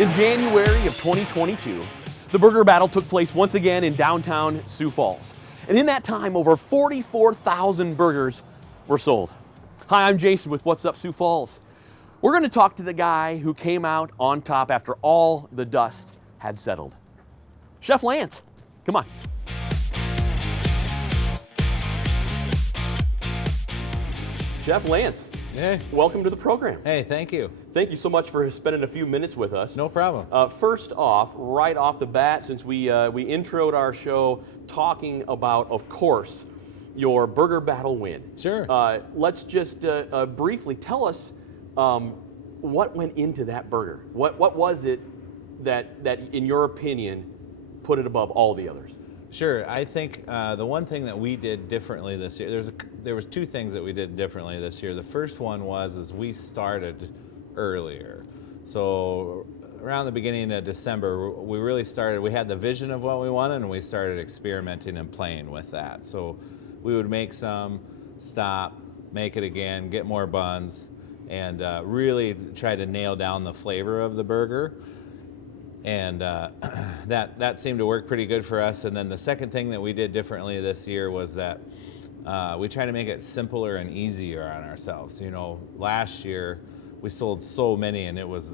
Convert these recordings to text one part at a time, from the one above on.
In January of 2022, the burger battle took place once again in downtown Sioux Falls. And in that time, over 44,000 burgers were sold. Hi, I'm Jason with What's Up Sioux Falls. We're going to talk to the guy who came out on top after all the dust had settled. Chef Lance, come on. Chef Lance, Hey. welcome to the program. Hey, thank you. Thank you so much for spending a few minutes with us. No problem. First off, right off the bat, since we introed our show talking about, of course, your burger battle win. Sure. Let's just briefly tell us what went into that burger. What was it that, in your opinion, put it above all the others? Sure. I think the one thing that we did differently this year, there was two things that we did differently this year. The first one is we started earlier. So around the beginning of December, we really started, we had the vision of what we wanted, and we started experimenting and playing with that. So we would make some, stop, make it again, get more buns, and really try to nail down the flavor of the burger. And that seemed to work pretty good for us. And then the second thing that we did differently this year was that we tried to make it simpler and easier on ourselves. You know, last year we sold so many, and it was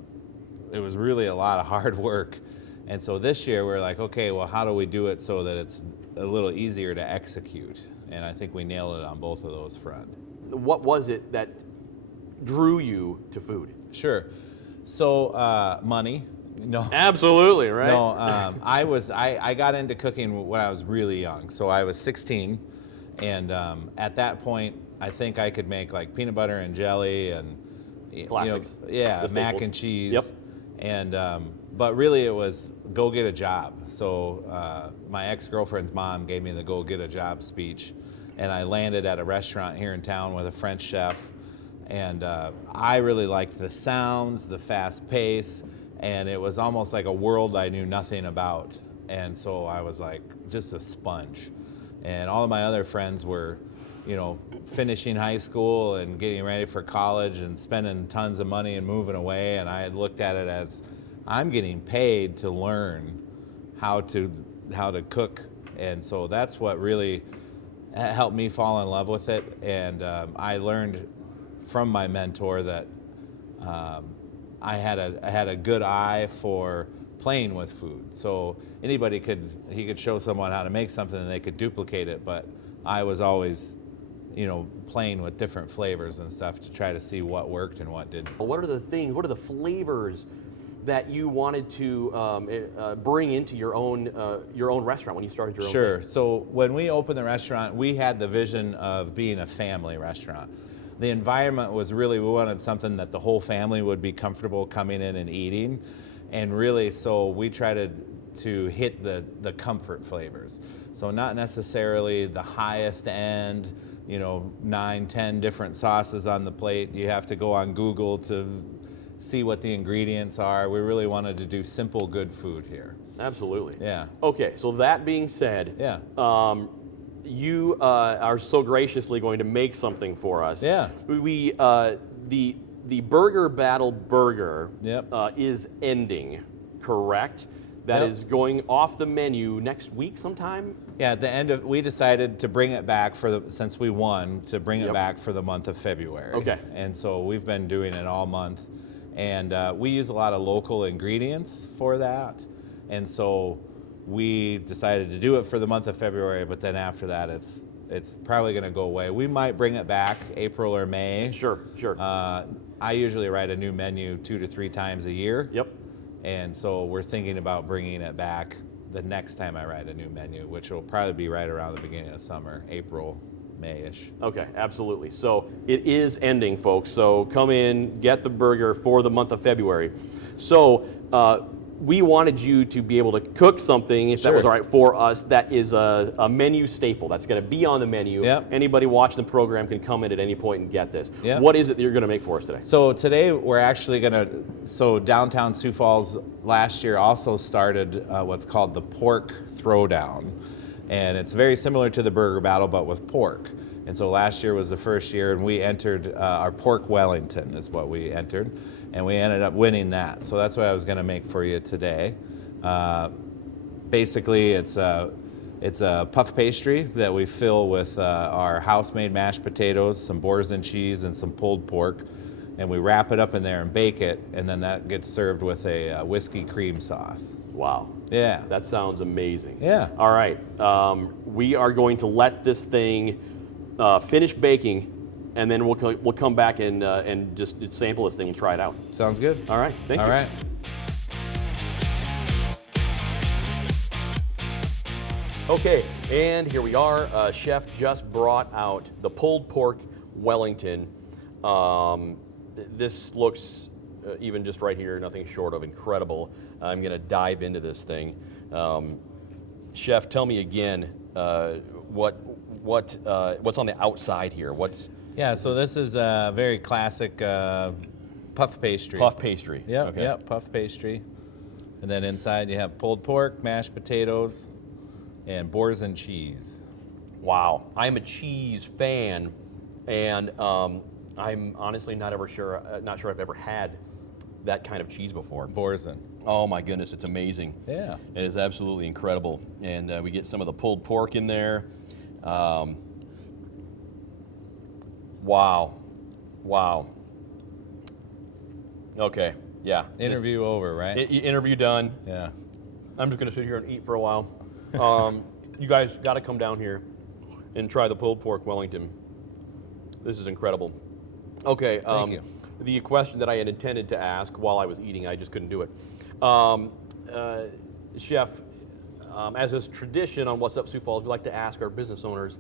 really a lot of hard work. And so this year we're like, okay, well, how do we do it so that it's a little easier to execute? And I think we nailed it on both of those fronts. What was it that drew you to food? Sure. So money. No. Absolutely, right? No, I got into cooking when I was really young. So I was 16, and at that point, I think I could make like peanut butter and jelly and classics. Yeah, mac and cheese. Yep. And but really, it was go get a job. So my ex-girlfriend's mom gave me the go get a job speech, and I landed at a restaurant here in town with a French chef, and I really liked the sounds, the fast pace. And it was almost like a world I knew nothing about. And so I was like just a sponge. And all of my other friends were, finishing high school and getting ready for college and spending tons of money and moving away. And I had looked at it as I'm getting paid to learn how to cook. And so that's what really helped me fall in love with it. And I learned from my mentor that I had a good eye for playing with food. So anybody could show someone how to make something and they could duplicate it, but I was always, playing with different flavors and stuff to try to see what worked and what didn't. What are the flavors that you wanted to bring into your own restaurant when you started your own thing? Sure. So when we opened the restaurant, we had the vision of being a family restaurant. The environment was really, we wanted something that the whole family would be comfortable coming in and eating. And really, so we tried to hit the comfort flavors. So not necessarily the highest end, 9, 10 different sauces on the plate. You have to go on Google to see what the ingredients are. We really wanted to do simple, good food here. Absolutely. Yeah. Okay, so that being said, Yeah. You are so graciously going to make something for us. Yeah. We the Burger Battle Burger Yep. is ending, correct? That Yep. is going off the menu next week sometime? Yeah, at the end of, we decided to bring it back since we won, to bring it Yep. back for the month of February. Okay. And so we've been doing it all month. And we use a lot of local ingredients for that. And so we decided to do it for the month of February, but then after that, it's probably going to go away. We might bring it back April or May. Sure. I usually write a new menu 2 to 3 times a year. Yep. And so we're thinking about bringing it back the next time I write a new menu, which will probably be right around the beginning of summer, April, May-ish. Okay, absolutely. So it is ending, folks. So come in, get the burger for the month of February. So we wanted you to be able to cook something, if that was Sure. all right for us, that is a menu staple. That's going to be on the menu. Yep. Anybody watching the program can come in at any point and get this. Yep. What is it that you're going to make for us today? So today we're actually so downtown Sioux Falls last year also started what's called the Pork Throwdown. And it's very similar to the Burger Battle, but with pork. And so last year was the first year, and we entered our Pork Wellington is what we entered, and we ended up winning that. So that's what I was going to make for you today. Basically, it's a puff pastry that we fill with our house-made mashed potatoes, some boars and cheese, and some pulled pork, and we wrap it up in there and bake it, and then that gets served with a whiskey cream sauce. Wow. Yeah. That sounds amazing. Yeah. All right. We are going to let this thing finish baking, and then we'll come back and just sample this thing and try it out. Sounds good. All right. Thank you. All right. Okay, and here we are. Chef just brought out the pulled pork Wellington. This looks, even just right here, nothing short of incredible. I'm going to dive into this thing. Chef, tell me again what's on the outside here. Yeah, so this is a very classic puff pastry. Puff pastry. Yep, Okay. yep, puff pastry. And then inside you have pulled pork, mashed potatoes, and boars and cheese. Wow, I'm a cheese fan, and I'm honestly not sure I've ever had that kind of cheese before. Boursin. Oh my goodness, it's amazing. Yeah. It is absolutely incredible, and we get some of the pulled pork in there. Wow. Okay, yeah. Interview over, right? Interview done. Yeah. I'm just gonna sit here and eat for a while. You guys got to come down here and try the pulled pork Wellington. This is incredible. Okay. Thank you. The question that I had intended to ask while I was eating, I just couldn't do it. Chef, as is tradition on What's Up Sioux Falls, we like to ask our business owners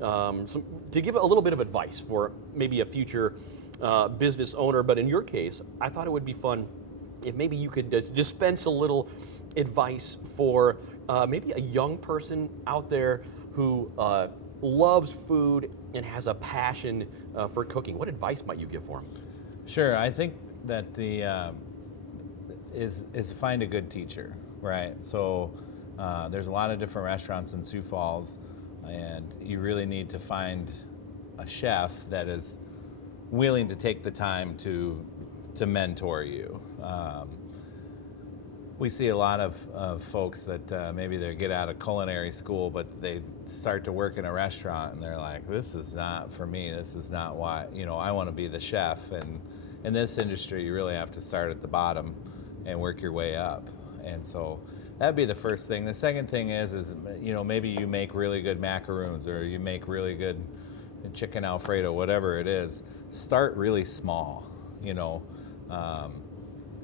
to give a little bit of advice for maybe a future business owner. But in your case, I thought it would be fun if maybe you could dispense a little advice for maybe a young person out there who loves food and has a passion for cooking. What advice might you give for them? Sure, I think that the is find a good teacher, right? So there's a lot of different restaurants in Sioux Falls, and you really need to find a chef that is willing to take the time to mentor you. We see a lot of folks that maybe they get out of culinary school, but they start to work in a restaurant and they're like, this is not for me. This is not why, I want to be the chef. And in this industry, you really have to start at the bottom and work your way up. And so that'd be the first thing. The second thing is maybe you make really good macaroons or you make really good chicken Alfredo, whatever it is. Start really small,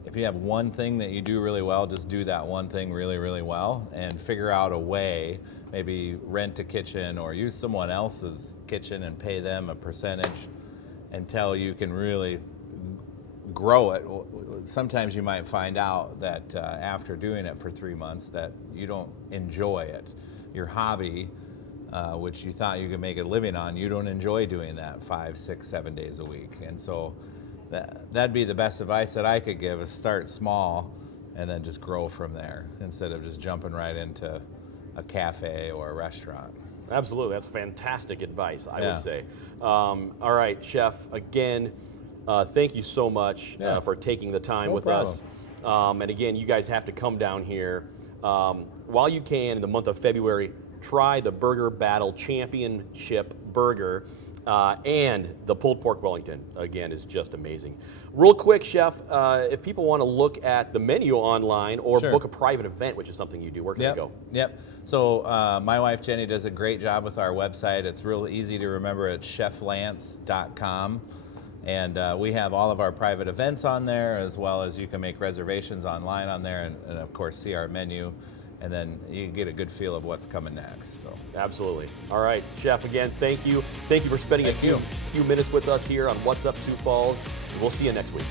If you have one thing that you do really well, just do that one thing really, really well and figure out a way, maybe rent a kitchen or use someone else's kitchen and pay them a percentage until you can really grow it. Sometimes you might find out that after doing it for 3 months that you don't enjoy it. Your hobby, which you thought you could make a living on, you don't enjoy doing that 5, 6, 7 days a week. And so that'd be the best advice that I could give is start small and then just grow from there instead of just jumping right into a cafe or a restaurant. Absolutely, that's fantastic advice, I would say. All right, Chef, again, thank you so much for taking the time with us. And again, you guys have to come down here. While you can, in the month of February, try the Burger Battle Championship Burger. And the Pulled Pork Wellington, again, is just amazing. Real quick, Chef, if people want to look at the menu online or book a private event, which is something you do, where can they go? Yep. So my wife, Jenny, does a great job with our website. It's real easy to remember. It's cheflance.com. And we have all of our private events on there, as well as you can make reservations online on there and of course, see our menu. And then you can get a good feel of what's coming next. So. Absolutely. All right, Chef, again, thank you. Thank you for spending a few minutes with us here on What's Up Sioux Falls. We'll see you next week.